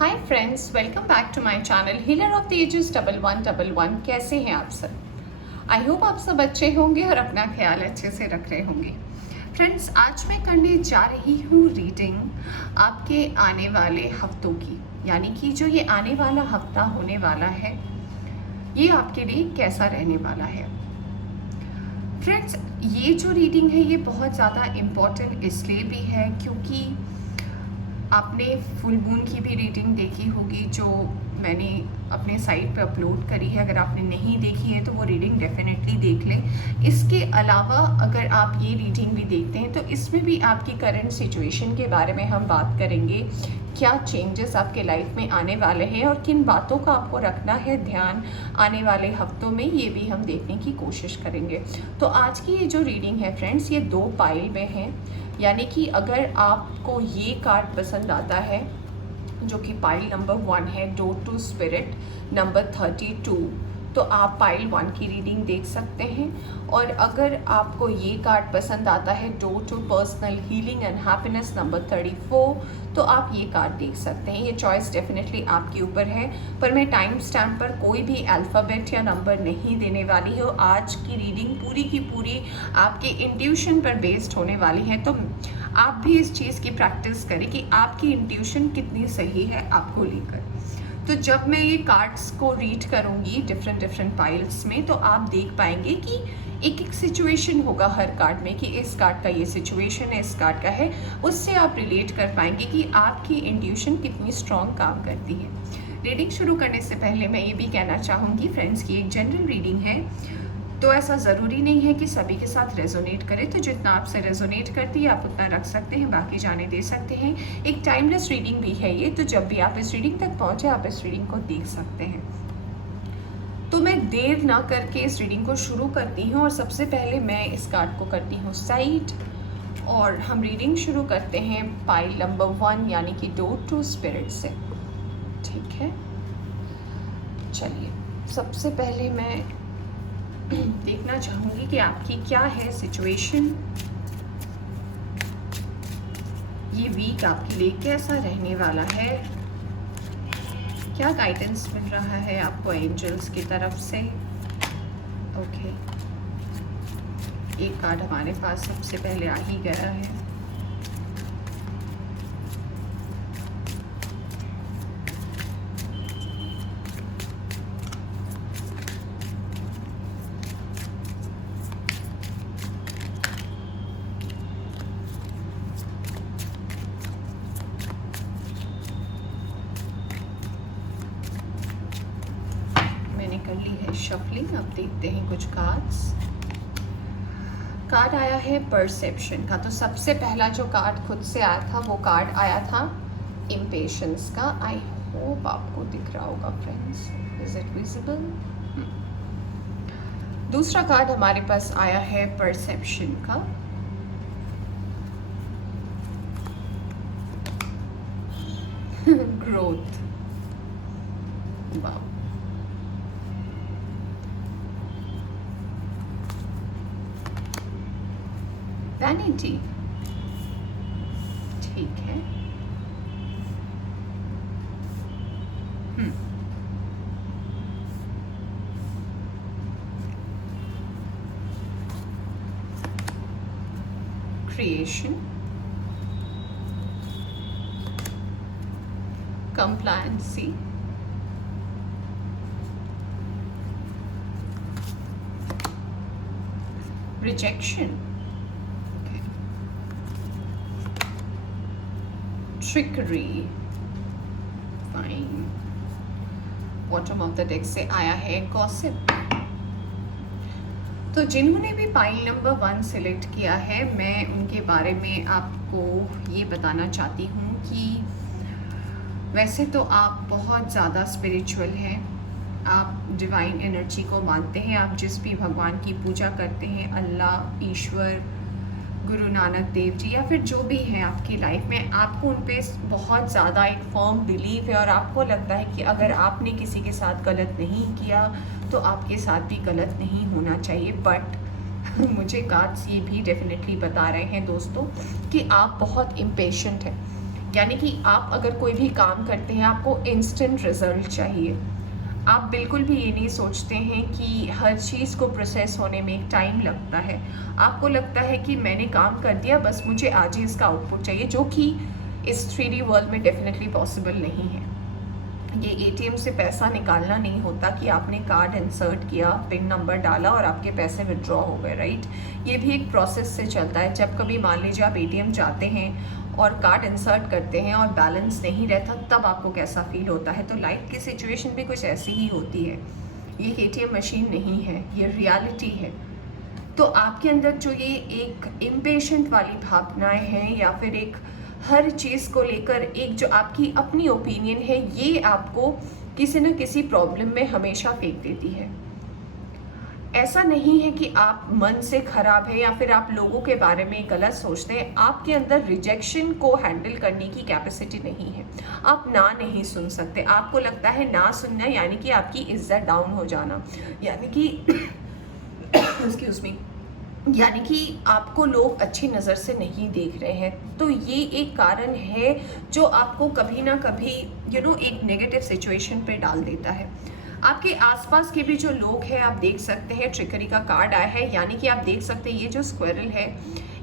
Hi friends, welcome back to my channel healer of the ages 1111। कैसे हैं आप सब? आई होप आप सब अच्छे होंगे और अपना ख्याल अच्छे से रख रहे होंगे। फ्रेंड्स, आज मैं करने जा रही हूँ रीडिंग आपके आने वाले हफ्तों की, यानी कि जो ये आने वाला हफ्ता होने वाला है ये आपके लिए कैसा रहने वाला है। फ्रेंड्स, ये जो रीडिंग है ये बहुत ज़्यादा इम्पॉर्टेंट इसलिए भी है क्योंकि आपने फुल मून की भी रीडिंग देखी होगी जो मैंने अपने साइट पे अपलोड करी है। अगर आपने नहीं देखी है तो वो रीडिंग डेफिनेटली देख लें। इसके अलावा अगर आप ये रीडिंग भी देखते हैं तो इसमें भी आपकी करंट सिचुएशन के बारे में हम बात करेंगे, क्या चेंजेस आपके लाइफ में आने वाले हैं और किन बातों का आपको रखना है ध्यान आने वाले हफ्तों में, ये भी हम देखने की कोशिश करेंगे। तो आज की ये जो रीडिंग है फ्रेंड्स, ये 2 पाइल में है, यानी कि अगर आपको ये कार्ड पसंद आता है जो कि पाइल नंबर 1 है, डोर टू स्पिरिट नंबर 32, तो आप पाइल 1 की रीडिंग देख सकते हैं। और अगर आपको ये कार्ड पसंद आता है, door to personal healing and happiness number 34, तो आप ये कार्ड देख सकते हैं। ये चॉइस डेफिनेटली आपके ऊपर है, पर मैं टाइम स्टैम्प पर कोई भी अल्फ़ाबेट या नंबर नहीं देने वाली हूँ। आज की रीडिंग पूरी की पूरी आपके इंट्यूशन पर बेस्ड होने वाली है, तो आप भी इस चीज़ की प्रैक्टिस करें कि आपकी इंट्यूशन कितनी सही है आपको लेकर। तो जब मैं ये कार्ड्स को रीड करूँगी डिफरेंट पाइल्स में, तो आप देख पाएंगे कि एक एक सिचुएशन होगा हर कार्ड में कि इस कार्ड का ये सिचुएशन है, इस कार्ड का है, उससे आप रिलेट कर पाएंगे कि आपकी इंट्यूशन कितनी स्ट्रॉन्ग काम करती है। रीडिंग शुरू करने से पहले मैं ये भी कहना चाहूँगी फ्रेंड्स कि एक जनरल रीडिंग है, तो ऐसा ज़रूरी नहीं है कि सभी के साथ रेजोनेट करे। तो जितना आपसे रेजोनेट करती है आप उतना रख सकते हैं, बाकी जाने दे सकते हैं। एक टाइमलेस रीडिंग भी है ये, तो जब भी आप इस रीडिंग तक पहुँचे आप इस रीडिंग को देख सकते हैं। तो मैं देर ना करके इस रीडिंग को शुरू करती हूँ और सबसे पहले मैं इस कार्ड को करती हूँ साइड और हम रीडिंग शुरू करते हैं पाइल नंबर 1 यानी कि डोर टू स्पिरिट से। ठीक है, चलिए सबसे पहले मैं देखना चाहूँगी कि आपकी क्या है सिचुएशन, ये वीक आपके लिए कैसा रहने वाला है, क्या गाइडेंस मिल रहा है आपको एंजल्स की तरफ से। ओके, एक कार्ड हमारे पास सबसे पहले आ ही गया है। कर ली है शफलिंग, अब देखते हैं कुछ कार्ड्स। कार्ड आया है परसेप्शन का, तो सबसे पहला जो कार्ड खुद से आया था वो कार्ड आया था इम्पेशंस का। आई होप आपको दिख रहा होगा फ्रेंड्स, इज इट विजिबल? दूसरा कार्ड हमारे पास आया है परसेप्शन का, ग्रोथ। Wow, vanity. ठीक है, creation, compliancy, rejection, okay, trickery, fine। Bottom of the deck से आया है गॉसिप। तो जिन्होंने भी पाइल नंबर 1 सिलेक्ट किया है, मैं उनके बारे में आपको ये बताना चाहती हूँ कि वैसे तो आप बहुत ज़्यादा स्पिरिचुअल हैं, आप डिवाइन एनर्जी को मानते हैं, आप जिस भी भगवान की पूजा करते हैं, अल्लाह, ईश्वर, गुरु नानक देव जी या फिर जो भी हैं आपकी लाइफ में, आपको उन पे बहुत ज़्यादा एक फर्म बिलीफ है और आपको लगता है कि अगर आपने किसी के साथ गलत नहीं किया तो आपके साथ भी गलत नहीं होना चाहिए। बट मुझे कार्ड्स ये भी डेफिनेटली बता रहे हैं दोस्तों कि आप बहुत इम्पेशेंट हैं। यानी कि आप अगर कोई भी काम करते हैं आपको इंस्टेंट रिजल्ट चाहिए। आप बिल्कुल भी ये नहीं सोचते हैं कि हर चीज़ को प्रोसेस होने में एक टाइम लगता है। आपको लगता है कि मैंने काम कर दिया, बस मुझे आज ही इसका आउटपुट चाहिए, जो कि इस 3D वर्ल्ड में डेफिनेटली पॉसिबल नहीं है। ये एटीएम से पैसा निकालना नहीं होता कि आपने कार्ड इंसर्ट किया, पिन नंबर डाला और आपके पैसे विड्रॉ हो गए, राइट। ये भी एक प्रोसेस से चलता है। जब कभी मान लीजिए आप एटीएम जाते हैं और कार्ड इंसर्ट करते हैं और बैलेंस नहीं रहता, तब आपको कैसा फील होता है। तो लाइफ की सिचुएशन भी कुछ ऐसी ही होती है। ये एटीएम मशीन नहीं है, ये रियलिटी है। तो आपके अंदर जो ये एक इम्पेशेंट वाली भावनाएं हैं या फिर एक हर चीज़ को लेकर एक जो आपकी अपनी ओपिनियन है, ये आपको किसी न किसी प्रॉब्लम में हमेशा फेंक देती है। ऐसा नहीं है कि आप मन से खराब है या फिर आप लोगों के बारे में गलत सोचते हैं। आपके अंदर रिजेक्शन को हैंडल करने की कैपेसिटी नहीं है। आप ना नहीं सुन सकते। आपको लगता है ना सुनना यानी कि आपकी इज्जत डाउन हो जाना, यानी कि एक्सक्यूज मी, यानी कि आपको लोग अच्छी नज़र से नहीं देख रहे हैं। तो ये एक कारण है जो आपको कभी ना कभी एक नेगेटिव सिचुएशन पे डाल देता है। आपके आसपास के भी जो लोग हैं, आप देख सकते हैं ट्रिकरी का कार्ड आया है, यानी कि आप देख सकते हैं ये जो स्क्वायरल है,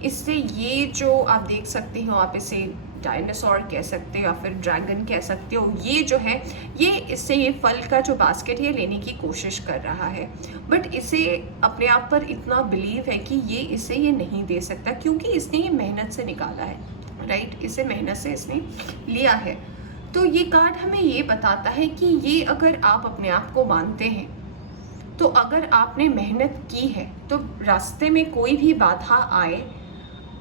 इससे ये जो आप देख सकते हो, आप इसे डायनासोर कह सकते हो या फिर ड्रैगन कह सकते हो, ये जो है ये इससे ये फल का जो बास्केट है लेने की कोशिश कर रहा है, बट इसे अपने आप पर इतना बिलीव है कि ये इसे ये नहीं दे सकता, क्योंकि इसने ये मेहनत से निकाला है, राइट। इसे मेहनत से इसने लिया है। तो ये कार्ड हमें ये बताता है कि ये अगर आप अपने आप को मानते हैं, तो अगर आपने मेहनत की है तो रास्ते में कोई भी बाधा आए,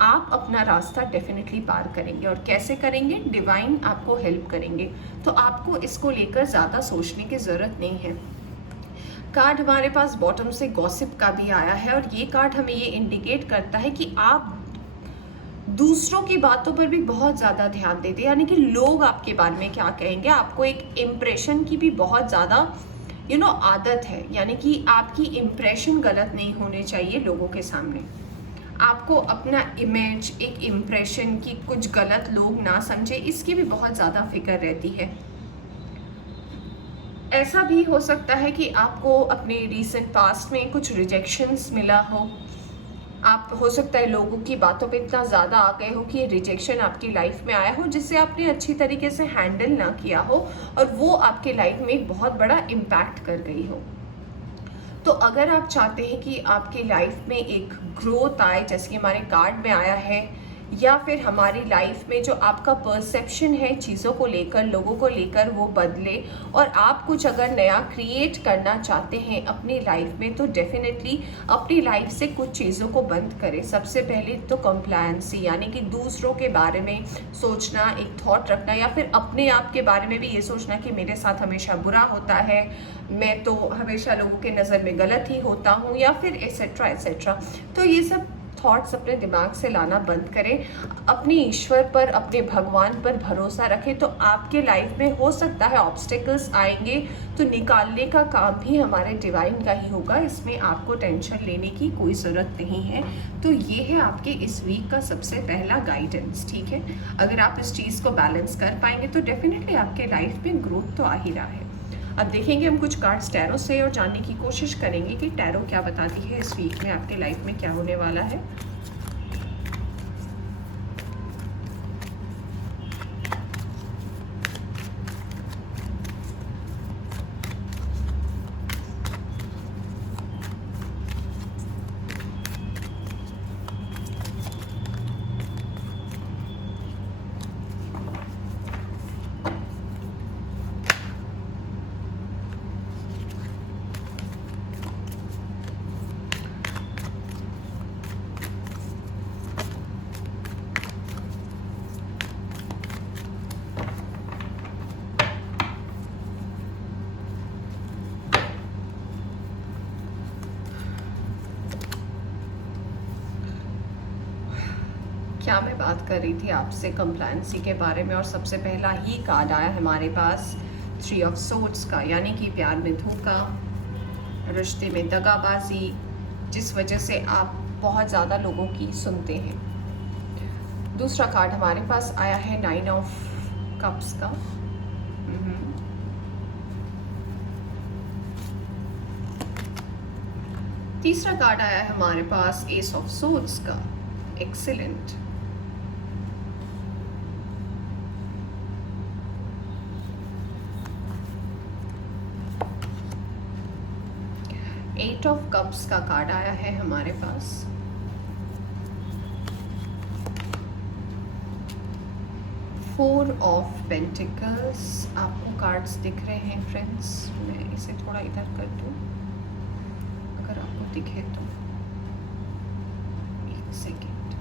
आप अपना रास्ता डेफिनेटली पार करेंगे। और कैसे करेंगे? डिवाइन आपको हेल्प करेंगे। तो आपको इसको लेकर ज़्यादा सोचने की ज़रूरत नहीं है। कार्ड हमारे पास बॉटम से गॉसिप का भी आया है, और ये कार्ड हमें ये इंडिकेट करता है कि आप दूसरों की बातों पर भी बहुत ज़्यादा ध्यान देते हैं, यानी कि लोग आपके बारे में क्या कहेंगे। आपको एक इम्प्रेशन की भी बहुत ज़्यादा आदत है, यानी कि आपकी इम्प्रेशन गलत नहीं होने चाहिए लोगों के सामने। आपको अपना इमेज, एक इम्प्रेशन की कुछ गलत लोग ना समझे, इसकी भी बहुत ज़्यादा फिक्र रहती है। ऐसा भी हो सकता है कि आपको अपने रीसेंट पास्ट में कुछ रिजेक्शंस मिला हो। आप हो सकता है लोगों की बातों पे इतना ज़्यादा आ गए हो कि ये रिजेक्शन आपकी लाइफ में आया हो, जिससे आपने अच्छी तरीके से हैंडल ना किया हो और वो आपके लाइफ में एक बहुत बड़ा इम्पैक्ट कर गई हो। तो अगर आप चाहते हैं कि आपकी लाइफ में एक ग्रोथ आए, जैसे कि हमारे कार्ड में आया है, या फिर हमारी लाइफ में जो आपका परसेप्शन है चीज़ों को लेकर, लोगों को लेकर, वो बदले, और आप कुछ अगर नया क्रिएट करना चाहते हैं अपनी लाइफ में, तो डेफिनेटली अपनी लाइफ से कुछ चीज़ों को बंद करें। सबसे पहले तो कंप्लायंसी, यानी कि दूसरों के बारे में सोचना, एक थॉट रखना, या फिर अपने आप के बारे में भी ये सोचना कि मेरे साथ हमेशा बुरा होता है, मैं तो हमेशा लोगों के नज़र में गलत ही होता हूँ, या फिर एसेट्रा एसेट्रा। तो ये सब थॉट्स अपने दिमाग से लाना बंद करें। अपने ईश्वर पर, अपने भगवान पर भरोसा रखें। तो आपके लाइफ में हो सकता है ऑब्स्टेकल्स आएंगे, तो निकालने का काम भी हमारे डिवाइन का ही होगा। इसमें आपको टेंशन लेने की कोई ज़रूरत नहीं है। तो ये है आपके इस वीक का सबसे पहला गाइडेंस, ठीक है। अगर आप इस चीज़ को बैलेंस कर पाएंगे तो डेफिनेटली आपके लाइफ में ग्रोथ तो आ ही रहा है। अब देखेंगे हम कुछ कार्ड्स टैरो से और जानने की कोशिश करेंगे कि टैरो क्या बताती है इस वीक में आपके लाइफ में क्या होने वाला है। क्या मैं बात कर रही थी आपसे कंप्लायंसी के बारे में, और सबसे पहला ही कार्ड आया हमारे पास 3 ऑफ सोर्ड्स का, यानी कि प्यार में धोखा, रिश्ते में दगाबाजी, जिस वजह से आप बहुत ज़्यादा लोगों की सुनते हैं। दूसरा कार्ड हमारे पास आया है 9 ऑफ कप्स का। तीसरा कार्ड आया है हमारे पास एस ऑफ सोर्ड्स का। एक्सीलेंट। एट ऑफ कप्स का कार्ड आया है हमारे पास। फोर ऑफ पेंटिकल्स आपको कार्ड्स दिख रहे हैं फ्रेंड्स। मैं इसे थोड़ा इधर कर दूं अगर आपको दिखे तो। एक सेकेंड,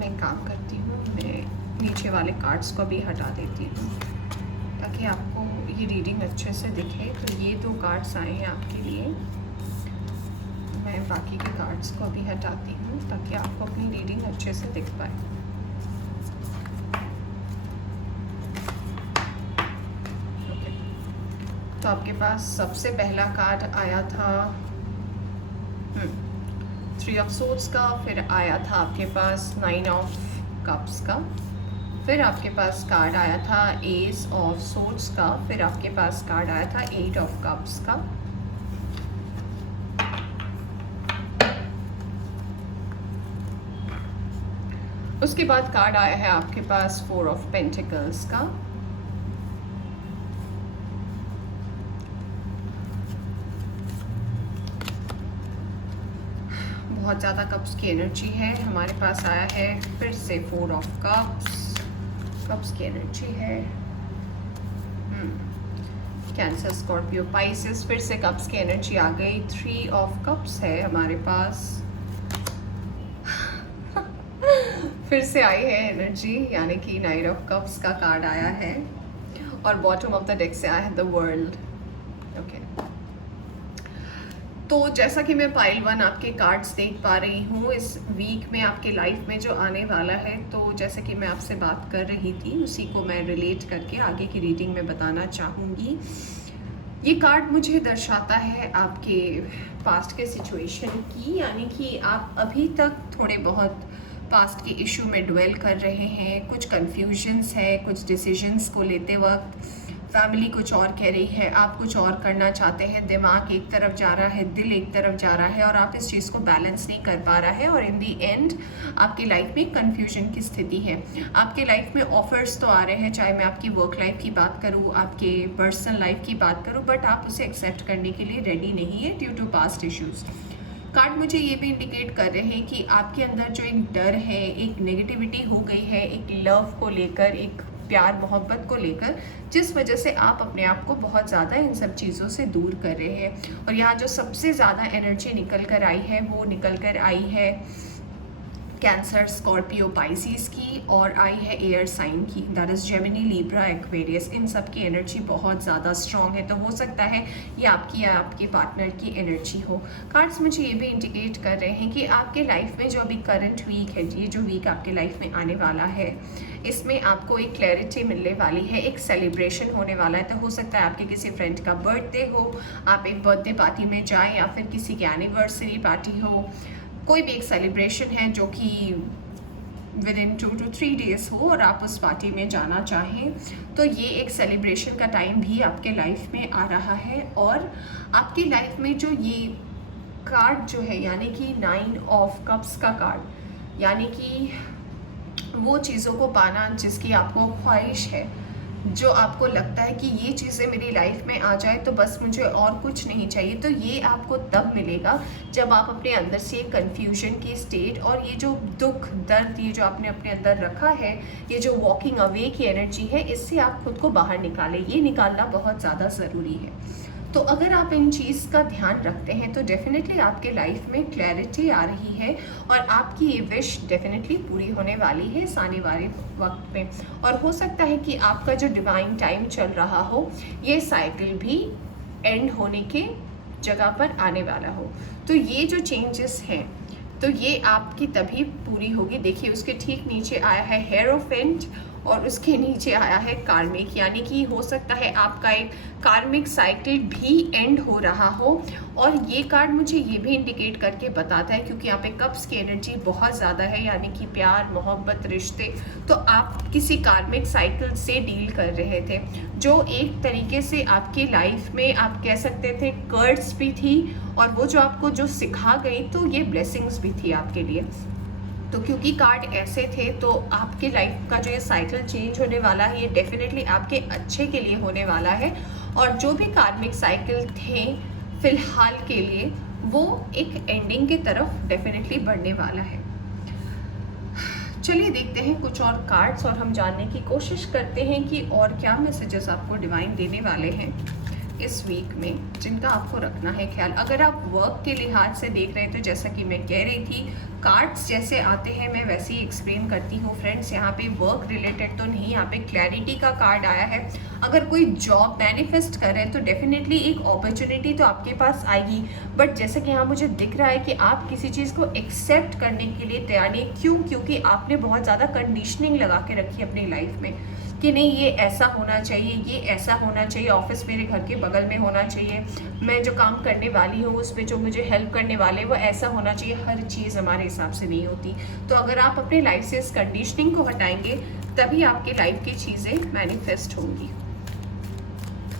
मैं काम करती हूँ, मैं नीचे वाले कार्ड्स को भी हटा देती हूँ ताकि आपको ये रीडिंग अच्छे से दिखे। तो ये दो कार्ड्स आए हैं आपके लिए, मैं बाकी के कार्ड्स को भी हटाती हूँ ताकि आपको अपनी रीडिंग अच्छे से दिख पाए। ओके, तो आपके पास सबसे पहला कार्ड आया था 3 ऑफ सोर्ड्स का, फिर आया था आपके पास 9 ऑफ कप्स का, फिर आपके पास कार्ड आया था एस ऑफ सोर्ड्स का, फिर आपके पास कार्ड आया था 8 ऑफ कप्स का, उसके बाद कार्ड आया है आपके पास 4 ऑफ पेंटिकल्स का, बहुत ज़्यादा कप्स की एनर्जी है। हमारे पास आया है फिर से 4 ऑफ कप्स की एनर्जी है। कैंसर, स्कॉर्पियो, पाइसेस, फिर से कप्स की एनर्जी आ गई। 3 ऑफ कप्स है हमारे पास फिर से आई है एनर्जी, यानी कि 9 ऑफ कप्स का कार्ड आया है और बॉटम ऑफ द डेक से आया है द वर्ल्ड। ओके, तो जैसा कि मैं पाइल 1 आपके कार्ड्स देख पा रही हूँ, इस वीक में आपके लाइफ में जो आने वाला है, तो जैसे कि मैं आपसे बात कर रही थी उसी को मैं रिलेट करके आगे की रीडिंग में बताना चाहूँगी। ये कार्ड मुझे दर्शाता है आपके पास्ट के सिचुएशन की, यानी कि आप अभी तक थोड़े बहुत पास्ट के इशू में ड्वेल कर रहे हैं। कुछ कन्फ्यूजन्स है, कुछ डिसीजंस को लेते वक्त फैमिली कुछ और कह रही है, आप कुछ और करना चाहते हैं, दिमाग एक तरफ जा रहा है, दिल एक तरफ जा रहा है और आप इस चीज़ को बैलेंस नहीं कर पा रहा है और इन दी एंड आपकी लाइफ में कन्फ्यूजन की स्थिति है। आपके लाइफ में ऑफर्स तो आ रहे हैं, चाहे मैं आपकी वर्क लाइफ की बात करूँ, आपके पर्सनल लाइफ की बात करूँ, बट आप उसे एक्सेप्ट करने के लिए रेडी नहीं है due to past issues. Card मुझे ये भी इंडिकेट कर रहे हैं कि आपके अंदर जो एक डर है, एक नेगेटिविटी हो गई है, एक लव को लेकर, एक प्यार मोहब्बत को लेकर, जिस वजह से आप अपने आप को बहुत ज़्यादा इन सब चीज़ों से दूर कर रहे हैं। और यहाँ जो सबसे ज़्यादा एनर्जी निकल कर आई है वो निकल कर आई है कैंसर, स्कॉर्पियो, पाइसिस की और आई है एयर साइन की, that is Gemini, Libra, Aquarius. इन सब की एनर्जी बहुत ज़्यादा स्ट्रॉन्ग है, तो हो सकता है ये आपकी या आपके पार्टनर की एनर्जी हो। कार्ड्स मुझे ये भी इंडिकेट कर रहे हैं कि आपके लाइफ में जो अभी करंट वीक है, ये जो वीक आपके लाइफ में आने वाला है, इसमें आपको एक क्लैरिटी मिलने वाली है, एक सेलिब्रेशन होने वाला है। तो हो सकता है आपके किसी फ्रेंड का बर्थडे हो, आप एक बर्थडे पार्टी में जाएं, या फिर किसी की एनिवर्सरी पार्टी हो, कोई भी एक सेलिब्रेशन है जो कि विद इन 2 to 3 डेज हो और आप उस पार्टी में जाना चाहें, तो ये एक सेलिब्रेशन का टाइम भी आपके लाइफ में आ रहा है। और आपकी लाइफ में जो ये कार्ड जो है, यानी कि 9 ऑफ कप्स का कार्ड, यानी कि वो चीज़ों को पाना जिसकी आपको ख्वाहिश है, जो आपको लगता है कि ये चीज़ें मेरी लाइफ में आ जाए तो बस मुझे और कुछ नहीं चाहिए, तो ये आपको तब मिलेगा जब आप अपने अंदर से ये कन्फ्यूजन की स्टेट और ये जो दुख दर्द, ये जो आपने अपने अंदर रखा है, ये जो वॉकिंग अवे की एनर्जी है, इससे आप खुद को बाहर निकालें। ये निकालना बहुत ज़्यादा ज़रूरी है। तो अगर आप इन चीज़ का ध्यान रखते हैं तो डेफिनेटली आपके लाइफ में क्लैरिटी आ रही है और आपकी ये विश डेफिनेटली पूरी होने वाली है इस आने वाले वक्त में। और हो सकता है कि आपका जो डिवाइन टाइम चल रहा हो, ये साइकिल भी एंड होने के जगह पर आने वाला हो। तो ये जो चेंजेस हैं, तो ये आपकी तभी पूरी होगी। देखिए उसके ठीक नीचे आया है हेरोफेंट और उसके नीचे आया है कार्मिक, यानी कि हो सकता है आपका एक कार्मिक साइकिल भी एंड हो रहा हो। और ये कार्ड मुझे ये भी इंडिकेट करके बताता है, क्योंकि यहाँ पे कप्स की एनर्जी बहुत ज़्यादा है, यानी कि प्यार, मोहब्बत, रिश्ते, तो आप किसी कार्मिक साइकिल से डील कर रहे थे, जो एक तरीके से आपकी लाइफ में आप कह सकते थे कर्स भी थी, और वो जो आपको जो सिखा गई तो ये ब्लेसिंग्स भी थी आपके लिए। तो क्योंकि कार्ड ऐसे थे तो आपके लाइफ का जो ये साइकिल चेंज होने वाला है, ये डेफिनेटली आपके अच्छे के लिए होने वाला है। और जो भी कार्मिक साइकिल थे फिलहाल के लिए, वो एक एंडिंग की तरफ डेफिनेटली बढ़ने वाला है। चलिए देखते हैं कुछ और कार्ड्स, और हम जानने की कोशिश करते हैं कि और क्या मैसेजेस आपको डिवाइन देने वाले हैं इस वीक में, जिनका आपको रखना है ख्याल। अगर आप वर्क के लिहाज से देख रहे हैं तो जैसा कि मैं कह रही थी, कार्ड्स जैसे आते हैं मैं वैसे ही एक्सप्लेन करती हूँ फ्रेंड्स। यहाँ पे वर्क रिलेटेड तो नहीं, यहाँ पे क्लैरिटी का कार्ड आया है। अगर कोई जॉब मैनिफेस्ट कर रहे हैं तो डेफिनेटली एक अपॉर्चुनिटी तो आपके पास आएगी, बट जैसे कि यहाँ मुझे दिख रहा है कि आप किसी चीज़ को एक्सेप्ट करने के लिए तैयार नहीं। क्यों? क्योंकि आपने बहुत ज़्यादा कंडीशनिंग लगा के रखी है अपनी लाइफ में कि नहीं ये ऐसा होना चाहिए, ये ऐसा होना चाहिए, ऑफिस मेरे घर के बगल में होना चाहिए, मैं जो काम करने वाली हूँ उसमें जो मुझे हेल्प करने वाले वो ऐसा होना चाहिए। हर चीज़ हमारे हिसाब से नहीं होती। तो अगर आप अपने लाइफ से इस कंडीशनिंग को हटाएंगे तभी आपके लाइफ की चीज़ें मैनिफेस्ट होंगी,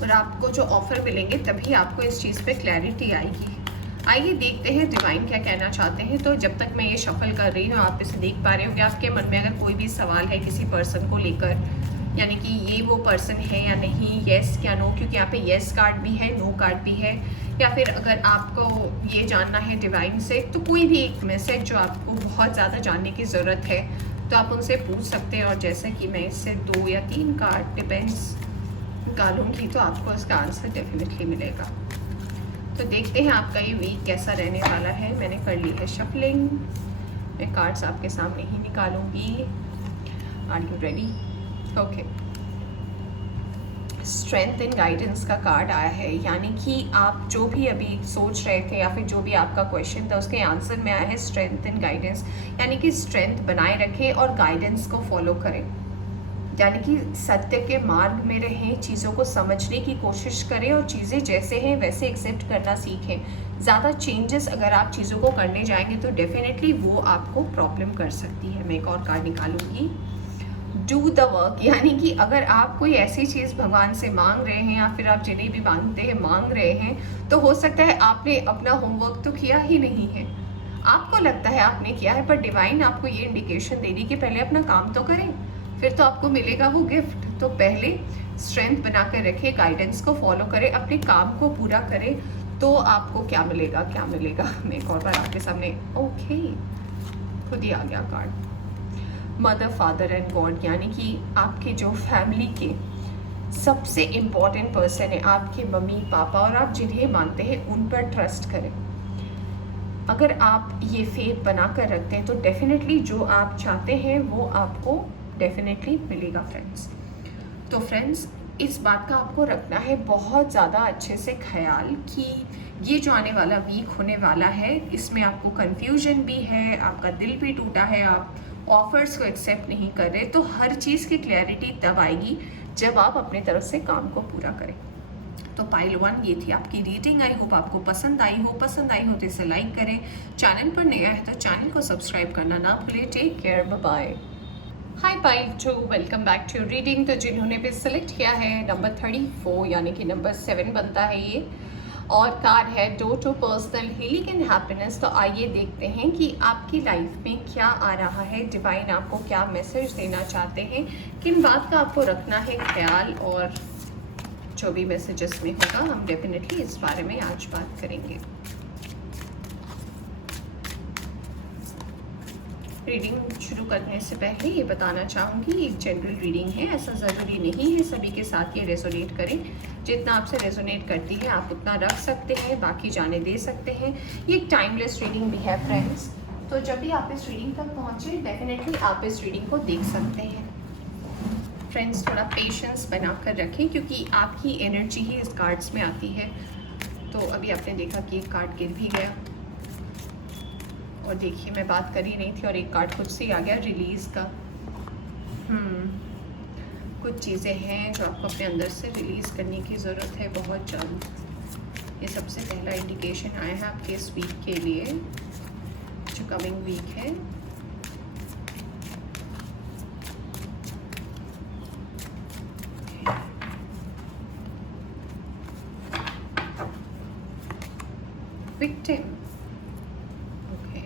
और आपको जो ऑफर मिलेंगे तभी आपको इस चीज़ पे क्लैरिटी आएगी। आइए देखते हैं डिवाइन क्या कहना चाहते हैं। तो जब तक मैं ये शफल कर रही हूँ आप इसे देख पा रहे हो कि आपके मन में अगर कोई भी सवाल है किसी पर्सन को लेकर, यानी कि ये वो पर्सन है या नहीं, येस या नो, क्योंकि यहाँ पे येस कार्ड भी है, नो कार्ड भी है, या फिर अगर आपको ये जानना है डिवाइन से तो कोई भी एक मैसेज जो आपको बहुत ज़्यादा जानने की ज़रूरत है तो आप उनसे पूछ सकते हैं। और जैसे कि मैं इससे 2 या 3 कार्ड डिपेंड्स निकालूंगी तो आपको इसका आंसर डेफिनेटली मिलेगा। तो देखते हैं आपका ये वीक कैसा रहने वाला है। मैंने कर ली है शफलिंग, मैं कार्ड्स आपके सामने ही निकालूंगी। Are you ready? Okay, strength and guidance का कार्ड आया है, यानी कि आप जो भी अभी सोच रहे थे या फिर जो भी आपका क्वेश्चन था उसके आंसर में आया है स्ट्रेंथ एंड गाइडेंस, यानी कि स्ट्रेंथ बनाए रखें और गाइडेंस को फॉलो करें, यानी कि सत्य के मार्ग में रहें, चीज़ों को समझने की कोशिश करें और चीज़ें जैसे हैं वैसे एक्सेप्ट करना सीखें। ज़्यादा चेंजेस अगर आप चीज़ों को करने जाएंगे तो डेफिनेटली वो आपको प्रॉब्लम कर सकती है। मैं एक और कार्ड निकालूंगी, डू द वर्क, यानी कि अगर आप कोई ऐसी चीज़ भगवान से मांग रहे हैं या फिर आप जिन्हें भी मांगते हैं मांग रहे हैं तो हो सकता है आपने अपना होमवर्क तो किया ही नहीं है। आपको लगता है आपने किया है, पर डिवाइन आपको ये इंडिकेशन दे रही कि पहले अपना काम तो करें, फिर तो आपको मिलेगा वो गिफ्ट। तो पहले स्ट्रेंथ बना कर रखें, गाइडेंस को फॉलो करें, अपने काम को पूरा करें, तो आपको क्या मिलेगा क्या मिलेगा। मैं एक और बार आपके सामने, ओके खुद ही आ गया card, mother, father and God, यानी कि आपके जो फैमिली के सबसे इम्पॉर्टेंट पर्सन है, आपके मम्मी पापा, और आप जिन्हें मानते हैं उन पर ट्रस्ट करें। अगर आप ये फेथ बना कर रखते हैं तो डेफिनेटली जो आप चाहते हैं वो आपको डेफिनेटली मिलेगा फ्रेंड्स। तो फ्रेंड्स इस बात का आपको रखना है बहुत ज़्यादा अच्छे से ख्याल कि ये जो आने वाला वीक होने वाला है इसमें आपको कन्फ्यूजन भी है, आपका दिल भी टूटा है, आप ऑफर्स को एक्सेप्ट नहीं कर रहे, तो हर चीज़ की क्लैरिटी तब आएगी जब आप अपनी तरफ से काम को पूरा करें। तो पाइल 1 ये थी आपकी रीडिंग। आई होप आपको पसंद आई हो तो इसे लाइक करें, चैनल पर नया है तो चैनल को सब्सक्राइब करना ना भूलें। Take care, bye bye. Hi pile 2, welcome back to reading. तो जिन्होंने भी सिलेक्ट किया है नंबर 34 यानी कि नंबर 7 बनता है ये, और कार्ड है door to personal healing and happiness. तो आइए देखते हैं कि आपकी लाइफ में क्या आ रहा है, डिवाइन आपको क्या मैसेज देना चाहते हैं, किन बात का आपको रखना है ख्याल, और जो भी मैसेजेस में होगा हम डेफिनेटली इस बारे में आज बात करेंगे। रीडिंग शुरू करने से पहले ये बताना चाहूँगी एक जनरल रीडिंग है, ऐसा ज़रूरी नहीं है सभी के साथ ये रेजोनेट करें। जितना आपसे रेजोनेट करती है आप उतना रख सकते हैं, बाकी जाने दे सकते हैं। ये एक टाइमलेस रीडिंग भी है फ्रेंड्स, तो जब भी आप इस रीडिंग तक पहुँचे डेफिनेटली आप इस रीडिंग को देख सकते हैं। फ्रेंड्स थोड़ा पेशेंस बना कर रखें क्योंकि आपकी एनर्जी ही इस कार्ड्स में आती है। तो अभी आपने देखा कि एक कार्ड गिर भी गया, और देखिए मैं बात कर ही नहीं थी और एक कार्ड खुद से ही आ गया रिलीज़ का। कुछ चीज़ें हैं जो आपको अपने अंदर से रिलीज़ करने की ज़रूरत है बहुत जल्द। ये सबसे पहला इंडिकेशन आया है आपके इस वीक के लिए, जो कमिंग वीक है। Victim. Okay.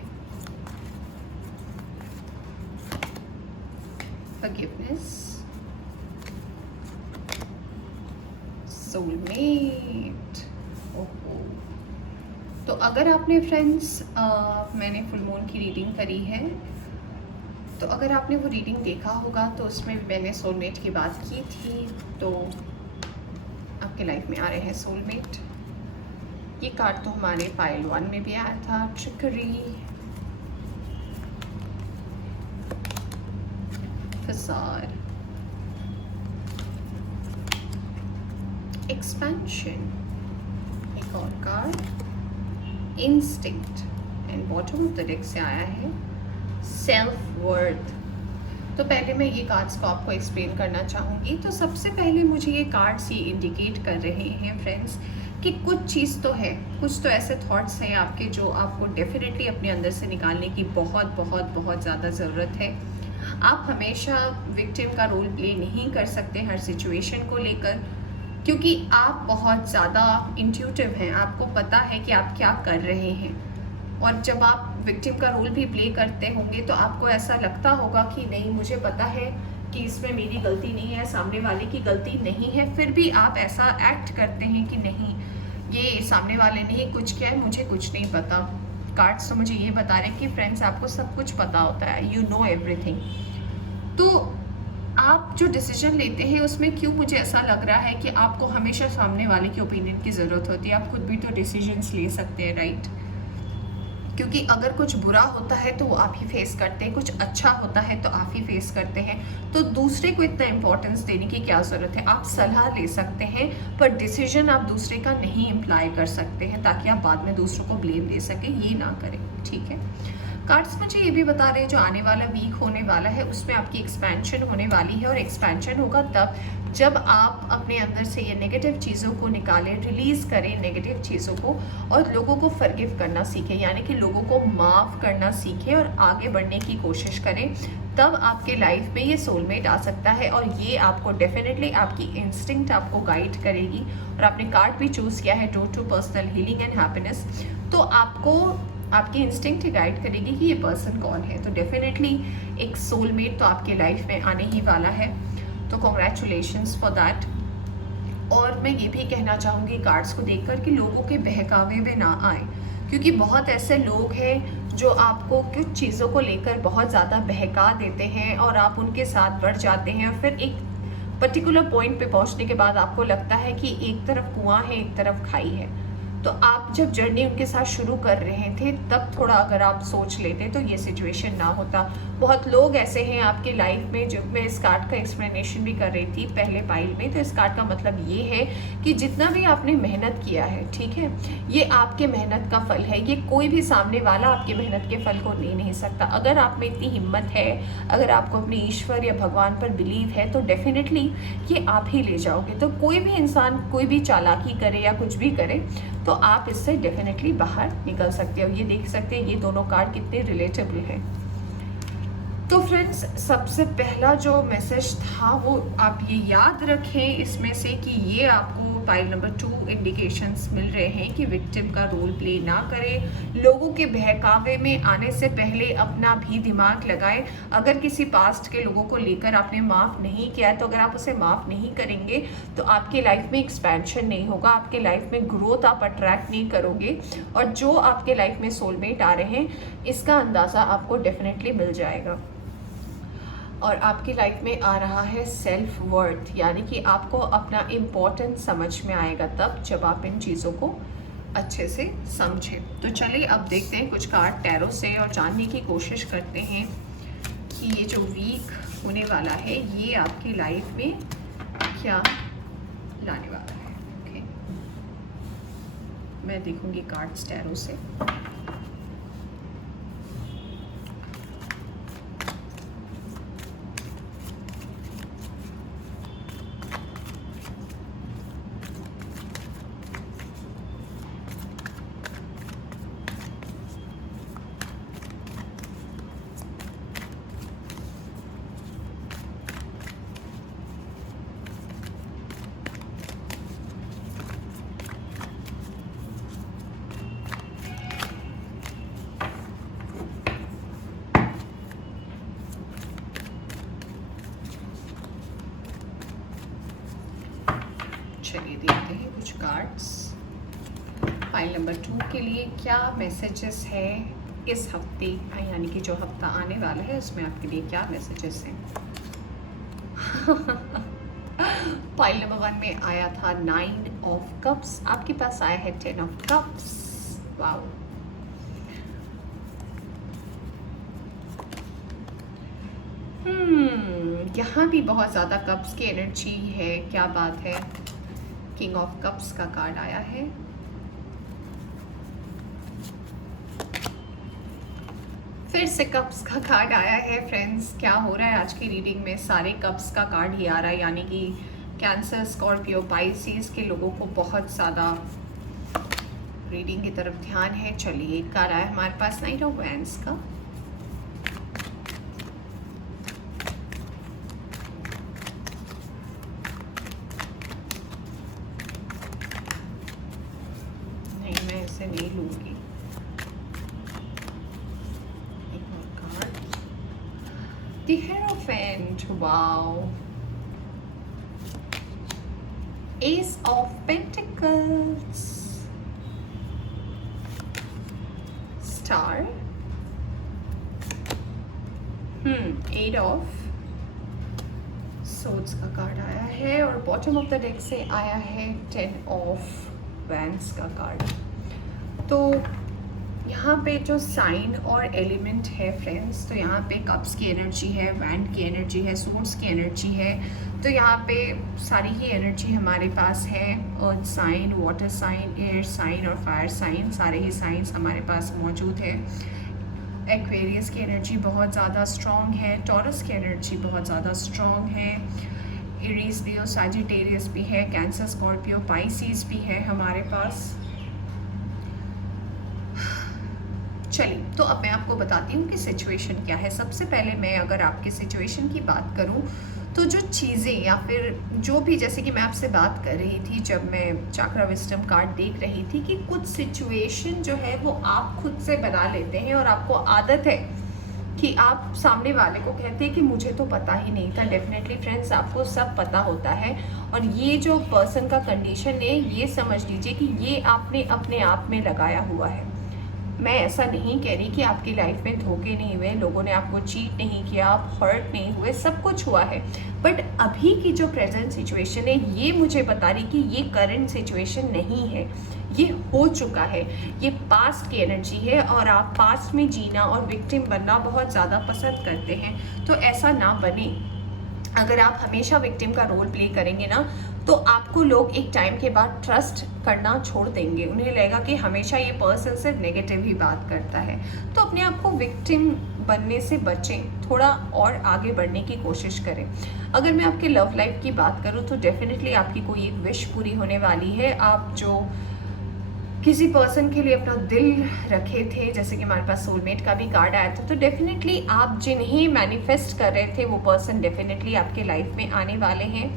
Forgiveness. Soulmate. ओहो। तो अगर आपने फ्रेंड्स मैंने फुल मून की रीडिंग करी है, तो अगर आपने वो रीडिंग देखा होगा तो उसमें भी मैंने सोलमेट की बात की थी। तो आपके लाइफ में आ रहे हैं सोलमेट। ये कार्ड तो हमारे पाइल 1 में भी आया था, ट्रिकरी, फसाद, एक्सपेंशन, एक और card instinct, and bottom of the deck से आया है सेल्फ वर्थ। तो पहले मैं ये कार्ड्स को आपको एक्सप्लेन करना चाहूँगी। तो सबसे पहले मुझे ये कार्ड्स ये इंडिकेट कर रहे हैं फ्रेंड्स कि कुछ चीज़ तो है, कुछ तो ऐसे थॉट्स हैं आपके जो आपको डेफिनेटली अपने अंदर से निकालने की बहुत बहुत बहुत ज़्यादा ज़रूरत है। आप हमेशा विक्टिम का रोल प्ले नहीं कर सकते हर सिचुएशन को लेकर, क्योंकि आप बहुत ज़्यादा इंट्यूटिव हैं, आपको पता है कि आप क्या कर रहे हैं। और जब आप विक्टिम का रोल भी प्ले करते होंगे तो आपको ऐसा लगता होगा कि नहीं, मुझे पता है कि इसमें मेरी गलती नहीं है, सामने वाले की गलती नहीं है, फिर भी आप ऐसा एक्ट करते हैं कि नहीं, ये सामने वाले ने कुछ किया है, मुझे कुछ नहीं पता। कार्ड्स तो मुझे ये बता रहे हैं कि फ्रेंड्स आपको सब कुछ पता होता है, यू नो एवरीथिंग। तो आप जो डिसीजन लेते हैं उसमें क्यों मुझे ऐसा लग रहा है कि आपको हमेशा सामने वाले की ओपिनियन की ज़रूरत होती है। आप खुद भी तो डिसीजंस ले सकते हैं, राइट? क्योंकि अगर कुछ बुरा होता है तो वो आप ही फेस करते हैं, कुछ अच्छा होता है तो आप ही फेस करते हैं। तो दूसरे को इतना इम्पोर्टेंस देने की क्या ज़रूरत है। आप सलाह ले सकते हैं पर डिसीजन आप दूसरे का नहीं इम्प्लाई कर सकते हैं, ताकि आप बाद में दूसरों को ब्लेम दे सकें। ये ना करें, ठीक है? कार्ड्स मुझे ये भी बता रहे हैं जो आने वाला वीक होने वाला है उसमें आपकी एक्सपेंशन होने वाली है, और एक्सपेंशन होगा तब जब आप अपने अंदर से ये नेगेटिव चीज़ों को निकालें, रिलीज़ करें नेगेटिव चीज़ों को, और लोगों को फॉरगिव करना सीखें, यानी कि लोगों को माफ़ करना सीखें और आगे बढ़ने की कोशिश करें। तब आपके लाइफ में ये सोलमेट आ सकता है, और ये आपको डेफिनेटली आपकी इंस्टिंक्ट आपको गाइड करेगी। और आपने कार्ड भी चूज़ किया है door to personal healing and happiness, तो आपको आपकी इंस्टिंक्ट गाइड करेगी कि ये पर्सन कौन है। तो डेफिनेटली एक सोलमेट तो आपके लाइफ में आने ही वाला है, तो कॉन्ग्रेचुलेशंस फॉर दैट। और मैं ये भी कहना चाहूँगी कार्ड्स को देखकर कि लोगों के बहकावे में ना आए, क्योंकि बहुत ऐसे लोग हैं जो आपको कुछ चीज़ों को लेकर बहुत ज़्यादा बहका देते हैं और आप उनके साथ बढ़ जाते हैं, और फिर एक पर्टिकुलर पॉइंट पे पहुंचने के बाद आपको लगता है कि एक तरफ कुआं है एक तरफ खाई है। तो आप जब जर्नी उनके साथ शुरू कर रहे थे तब थोड़ा अगर आप सोच लेते तो ये सिचुएशन ना होता। बहुत लोग ऐसे हैं आपके लाइफ में। जो मैं इस कार्ड का एक्सप्लेनेशन भी कर रही थी पहले पाइल में, तो इस कार्ड का मतलब ये है कि जितना भी आपने मेहनत किया है, ठीक है, ये आपके मेहनत का फल है। ये कोई भी सामने वाला आपके मेहनत के फल को ले नहीं सकता। अगर आप में इतनी हिम्मत है, अगर आपको अपने ईश्वर या भगवान पर बिलीव है, तो डेफिनेटली ये आप ही ले जाओगे। तो कोई भी इंसान कोई भी चालाकी करे या कुछ भी करे तो आप इससे डेफिनेटली बाहर निकल सकते हो। ये देख सकते हैं ये दोनों कार्ड कितने रिलेटेबल हैं। तो फ्रेंड्स, सबसे पहला जो मैसेज था वो आप ये याद रखें इसमें से कि ये आपको पाइल नंबर 2 इंडिकेशंस मिल रहे हैं कि विक्टिम का रोल प्ले ना करें, लोगों के बहकावे में आने से पहले अपना भी दिमाग लगाएं। अगर किसी पास्ट के लोगों को लेकर आपने माफ़ नहीं किया है, तो अगर आप उसे माफ़ नहीं करेंगे तो आपके लाइफ में एक्सपेंशन नहीं होगा, आपके लाइफ में ग्रोथ आप अट्रैक्ट नहीं करोगे, और जो आपके लाइफ में सोलमेट आ रहे हैं इसका अंदाज़ा आपको डेफिनेटली मिल जाएगा। और आपकी लाइफ में आ रहा है सेल्फ वर्थ, यानी कि आपको अपना इम्पोर्टेंस समझ में आएगा तब जब आप इन चीज़ों को अच्छे से समझें। तो चलिए अब देखते हैं कुछ कार्ड टैरो से और जानने की कोशिश करते हैं कि ये जो वीक होने वाला है ये आपकी लाइफ में क्या लाने वाला है। ओके, मैं देखूंगी कार्ड्स टैरो से। चलिए देखते हैं कुछ कार्ड्स। फाइल नंबर 2 के लिए क्या मैसेजेस है इस हफ्ते, यानी कि जो हफ्ता आने वाला है उसमें आपके लिए क्या मैसेजेस हैं। फाइल नंबर 1 में आया था 9 ऑफ कप्स, आपके पास आया है 10 ऑफ कप्स। वाओ, यहाँ भी बहुत ज़्यादा कप्स की एनर्जी है, क्या बात है। किंग ऑफ कप्स का कार्ड आया है। फिर से कप्स का कार्ड आया है। फ्रेंड्स, क्या हो रहा है आज की रीडिंग में, सारे कप्स का कार्ड ही आ रहा है, यानी कि कैंसर, स्कॉर्पियो, पाइसिस के लोगों को बहुत ज़्यादा रीडिंग की तरफ ध्यान है। चलिए एक कार्ड आया हमारे पास नाइट ऑफ वैंड्स का। नहीं, मैं इसे नहीं लूँगी। The Hierophant, wow. Ace of Pentacles, Star, Eight of Swords का कार्ड आया है और बॉटम ऑफ द डेक से आया है 10 ऑफ वैंड्स का कार्ड। तो यहाँ पे जो साइन और एलिमेंट है फ्रेंड्स, तो यहाँ पे कप्स की एनर्जी है, वैंड की एनर्जी है, सोर्ड्स की एनर्जी है। तो यहाँ पे सारी ही एनर्जी हमारे पास है। Earth sign, water sign, air sign और फायर साइन, सारे ही साइंस हमारे पास मौजूद है। एक्वेरियस की एनर्जी बहुत ज़्यादा स्ट्रॉन्ग है, टॉरस की एनर्जी बहुत ज़्यादा स्ट्रॉन्ग है, एरीज, लियो, सैजिटेरियस भी है, कैंसर, स्कॉर्पियो, पाइसिस भी है हमारे पास। चलिए, तो अब मैं आपको बताती हूँ कि सिचुएशन क्या है। सबसे पहले मैं अगर आपके सिचुएशन की बात करूँ तो जो चीज़ें या फिर जो भी, जैसे कि मैं आपसे बात कर रही थी जब मैं चाक्रा विस्डम कार्ड देख रही थी, कि कुछ सिचुएशन जो है वो आप खुद से बना लेते हैं और आपको आदत है कि आप सामने वाले को कहते हैं कि मुझे तो पता ही नहीं था। डेफिनेटली फ्रेंड्स, आपको सब पता होता है और ये जो पर्सन का कंडीशन है, ये समझ लीजिए कि ये आपने अपने आप में लगाया हुआ है। मैं ऐसा नहीं कह रही कि आपकी लाइफ में धोखे नहीं हुए, लोगों ने आपको चीट नहीं किया, आप हर्ट नहीं हुए, सब कुछ हुआ है। बट अभी की जो प्रेजेंट सिचुएशन है, ये मुझे बता रही कि ये करंट सिचुएशन नहीं है, ये हो चुका है, ये पास्ट की एनर्जी है और आप पास्ट में जीना और विक्टिम बनना बहुत ज़्यादा पसंद करते हैं। तो ऐसा ना बने। अगर आप हमेशा विक्टिम का रोल प्ले करेंगे ना, तो आपको लोग एक टाइम के बाद ट्रस्ट करना छोड़ देंगे। उन्हें लगेगा कि हमेशा ये पर्सन सिर्फ नेगेटिव ही बात करता है। तो अपने आप को विक्टिम बनने से बचें, थोड़ा और आगे बढ़ने की कोशिश करें। अगर मैं आपके लव लाइफ की बात करूँ तो डेफिनेटली आपकी कोई एक विश पूरी होने वाली है। आप जो किसी पर्सन के लिए अपना दिल रखे थे, जैसे कि हमारे पास सोलमेट का भी कार्ड आया था, तो डेफिनेटली आप जिन्हें मैनिफेस्ट कर रहे थे वो पर्सन डेफिनेटली आपके लाइफ में आने वाले हैं।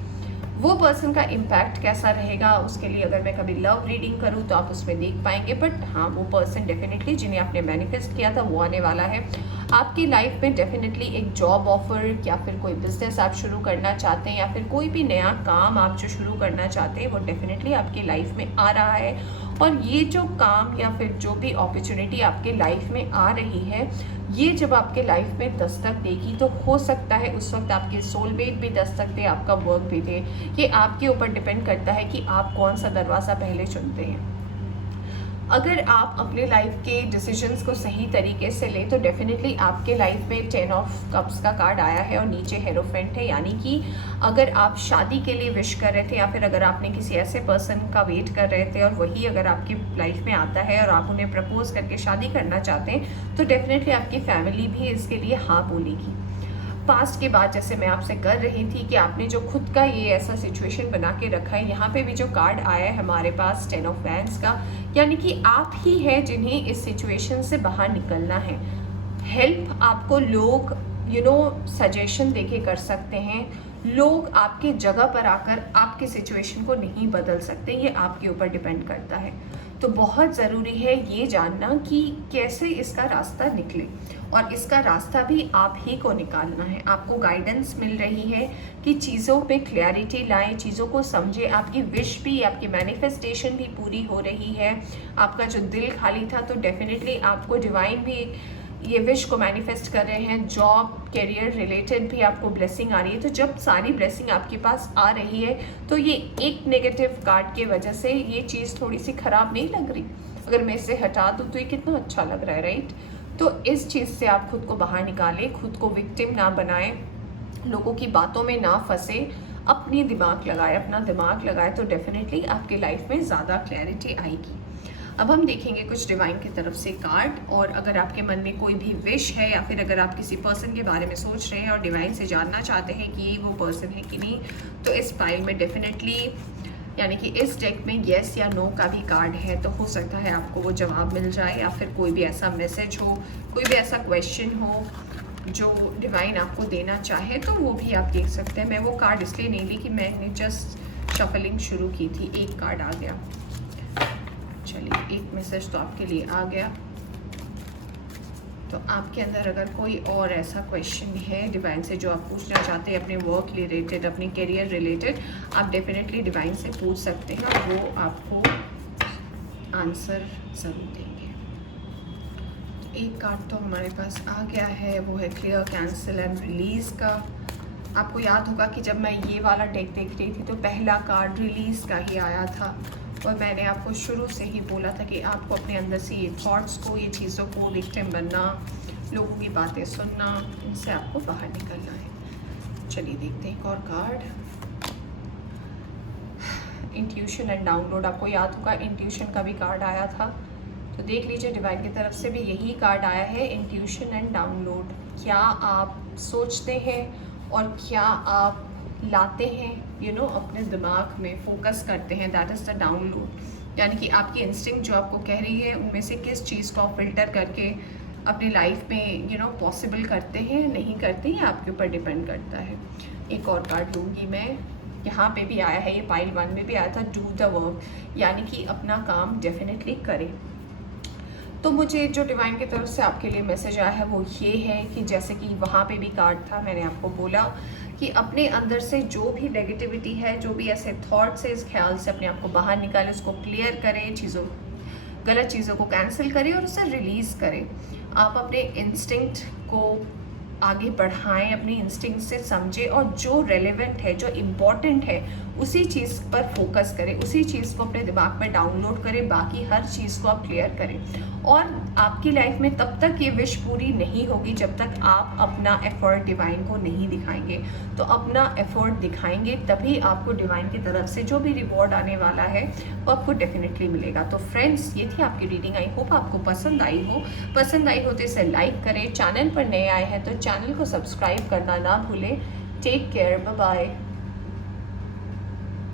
वो पर्सन का इम्पैक्ट कैसा रहेगा उसके लिए अगर मैं कभी लव रीडिंग करूँ तो आप उसमें देख पाएंगे। बट हाँ, वो पर्सन डेफिनेटली जिन्हें आपने मैनिफेस्ट किया था वो आने वाला है आपकी लाइफ में। डेफिनेटली एक जॉब ऑफर या फिर कोई बिजनेस आप शुरू करना चाहते हैं या फिर कोई भी नया काम आप जो शुरू करना चाहते हैं वो डेफिनेटली आपकी लाइफ में आ रहा है। और ये जो काम या फिर जो भी अपॉर्चुनिटी आपके लाइफ में आ रही है, ये जब आपके लाइफ में दस्तक देगी तो हो सकता है उस वक्त आपके सोलमेट भी दस्तक दे, आपका वर्क भी दे। ये आपके ऊपर डिपेंड करता है कि आप कौन सा दरवाज़ा पहले चुनते हैं। अगर आप अपने लाइफ के डिसीजंस को सही तरीके से लें तो डेफिनेटली आपके लाइफ में 10 ऑफ कप्स का कार्ड आया है और नीचे हेरोफेंट है। यानी कि अगर आप शादी के लिए विश कर रहे थे या फिर अगर आपने किसी ऐसे पर्सन का वेट कर रहे थे और वही अगर आपकी लाइफ में आता है और आप उन्हें प्रपोज करके शादी करना चाहते हैं तो डेफिनेटली आपकी फैमिली भी इसके लिए हाँ बोलेगी। पास्ट की बात जैसे मैं आपसे कर रही थी कि आपने जो खुद का ये ऐसा सिचुएशन बना के रखा है, यहाँ पे भी जो कार्ड आया है हमारे पास 10 ऑफ वैंड्स का, यानी कि आप ही हैं जिन्हें इस सिचुएशन से बाहर निकलना है। हेल्प आपको लोग सजेशन देके कर सकते हैं। लोग आपके जगह पर आकर आपके सिचुएशन को नहीं बदल सकते, ये आपके ऊपर डिपेंड करता है। तो बहुत ज़रूरी है ये जानना कि कैसे इसका रास्ता निकले। और इसका रास्ता भी आप ही को निकालना है। आपको गाइडेंस मिल रही है कि चीज़ों पे क्लैरिटी लाएं, चीज़ों को समझे। आपकी विश भी, आपकी मैनिफेस्टेशन भी पूरी हो रही है। आपका जो दिल खाली था, तो डेफिनेटली आपको डिवाइन भी ये विश को मैनिफेस्ट कर रहे हैं। जॉब, करियर रिलेटेड भी आपको ब्लेसिंग आ रही है। तो जब सारी ब्लेसिंग आपके पास आ रही है, तो ये एक नेगेटिव कार्ड के वजह से ये चीज़ थोड़ी सी ख़राब नहीं लग रही। अगर मैं इसे हटा दूँ तो ये कितना अच्छा लग रहा है, राइट? तो इस चीज़ से आप खुद को बाहर निकालें, खुद को विक्टिम ना बनाएं, लोगों की बातों में ना फंसे, अपनी दिमाग लगाए, अपना दिमाग लगाए, तो डेफिनेटली आपकी लाइफ में ज़्यादा क्लैरिटी आएगी। अब हम देखेंगे कुछ डिवाइन की तरफ से कार्ड, और अगर आपके मन में कोई भी विश है या फिर अगर आप किसी पर्सन के बारे में सोच रहे हैं और डिवाइन से जानना चाहते हैं कि ये वो पर्सन है कि नहीं, तो इस फाइल में डेफिनेटली, यानी कि इस डेक में येस या नो का भी कार्ड है। तो हो सकता है आपको वो जवाब मिल जाए, या फिर कोई भी ऐसा मैसेज हो, कोई भी ऐसा क्वेश्चन हो जो डिवाइन आपको देना चाहे, तो वो भी आप देख सकते हैं। मैं वो कार्ड इसलिए नहीं ली कि मैंने जस्ट शफलिंग शुरू की थी। एक कार्ड आ गया, चलिए एक मैसेज तो आपके लिए आ गया। तो आपके अंदर अगर कोई और ऐसा क्वेश्चन है डिवाइन से जो आप पूछना चाहते हैं अपने वर्क रिलेटेड, अपने करियर रिलेटेड, आप डेफिनेटली डिवाइन से पूछ सकते हैं और वो आपको आंसर ज़रूर देंगे। तो एक कार्ड तो हमारे पास आ गया है, वो है क्लियर, कैंसिल एंड रिलीज़ का। आपको याद होगा कि जब मैं ये वाला डेक देख रही थी तो पहला कार्ड रिलीज़ का ही आया था, और मैंने आपको शुरू से ही बोला था कि आपको अपने अंदर से ये थॉट्स को, ये चीज़ों को, विक्टिम बनना, लोगों की बातें सुनना, इनसे आपको बाहर निकलना है। चलिए देखते हैं एक और कार्ड, इंट्यूशन एंड डाउनलोड। आपको याद होगा इंट्यूशन का भी कार्ड आया था, तो देख लीजिए डिवाइन की तरफ से भी यही कार्ड आया है, इंट्यूशन एंड डाउनलोड। क्या आप सोचते हैं और क्या आप लाते हैं, अपने दिमाग में फोकस करते हैं, दैट इज़ द डाउनलोड। यानी कि आपकी इंस्टिंक्ट जो आपको कह रही है, उनमें से किस चीज़ को आप फिल्टर करके अपनी लाइफ में पॉसिबल करते हैं, नहीं करते हैं, आपके ऊपर डिपेंड करता है। एक और कार्ड दूंगी मैं, यहाँ पे भी आया है, ये पाइल 1 में भी आया था, डू द वर्क, यानी कि अपना काम डेफिनेटली करें। तो मुझे जो डिवाइन की तरफ से आपके लिए मैसेज आया है वो ये है कि जैसे कि वहाँ पे भी कार्ड था, मैंने आपको बोला कि अपने अंदर से जो भी नेगेटिविटी है, जो भी ऐसे थॉट्स है, इस ख्याल से अपने आप को बाहर निकालें, उसको क्लियर करें, गलत चीज़ों को कैंसिल करें और उसे रिलीज़ करें। आप अपने इंस्टिंक्ट को आगे बढ़ाएं, अपनी इंस्टिंक्ट से समझें और जो रेलेवेंट है, जो इम्पॉर्टेंट है, उसी चीज़ पर फोकस करें, उसी चीज़ को अपने दिमाग में डाउनलोड करें, बाकी हर चीज़ को आप क्लियर करें। और आपकी लाइफ में तब तक ये विश पूरी नहीं होगी जब तक आप अपना एफर्ट डिवाइन को नहीं दिखाएंगे। तो अपना एफर्ट दिखाएंगे तभी आपको डिवाइन की तरफ से जो भी रिवॉर्ड आने वाला है वो आपको डेफिनेटली मिलेगा। तो फ्रेंड्स, ये थी आपकी रीडिंग। आई होप आपको पसंद आई हो। पसंद आई हो तो इसे लाइक करें, चैनल पर नए आए हैं तो चैनल को सब्सक्राइब करना ना भूलें। Take care, bye bye.